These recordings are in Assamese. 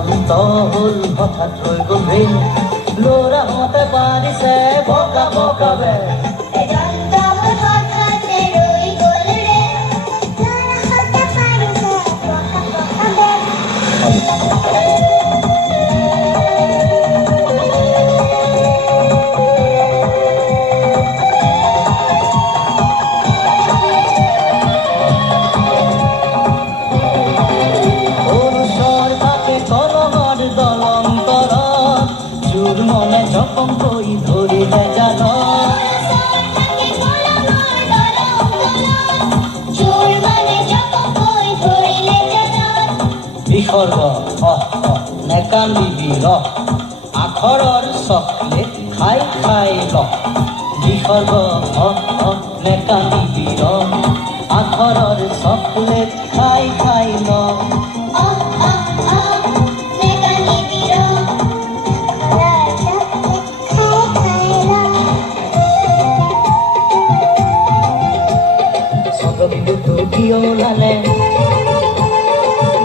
শান্ত হল হঠাৎ হৈ গ'ল ৰে ল'ৰাহঁতে পাৰিছে বকা বকা বে মনে যখন কই ধৰিলে জান বিসৰ্গ নেকান্দিবি ৰ আখৰৰ চকলেট খাই খাই ল বিসৰ্গ নেকান্দিবি ৰ আখৰৰ চকলেট খাই খাই ল ওলালে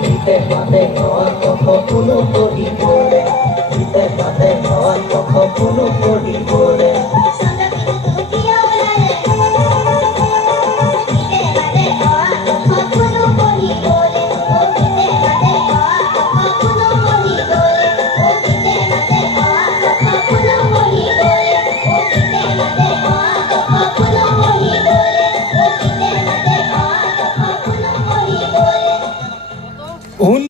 দিতে পাতে হওয়ার কখন কোনো করি বলে দিতে পাতে হওয়ার কখন কোনো করি বলে